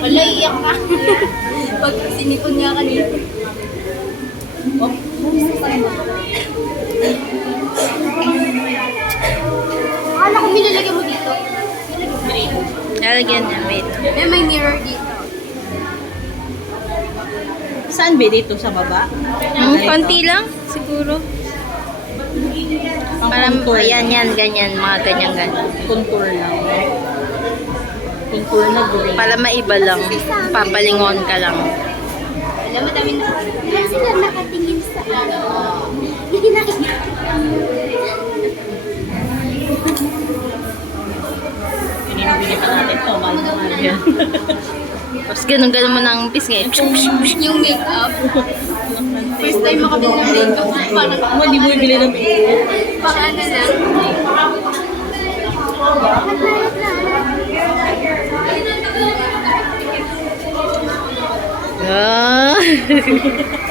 Wala, iyak ka. Pag sinipon niya kanina. Akala ko nilalagyan mo dito. Lalagyan niya, wait. May mirror dito. Saan ba dito? Sa baba? Konti lang, siguro. Parang, ayan, yan, ganyan, mga ganyan-ganyan. Contour lang. Contour na green. Para maiba lang, papalingon ka lang. Alam mo, dami na. Wala sila nakatingin sa ano. Hindi nakikita. Pinibili pa natin ito. Mahal yan. Tapos ganun-ganun mo ng pisngi. Yung makeup. First time makabili ng makeup. Parang Hindi mo ibili ng makeup. pang ano lang. Ah.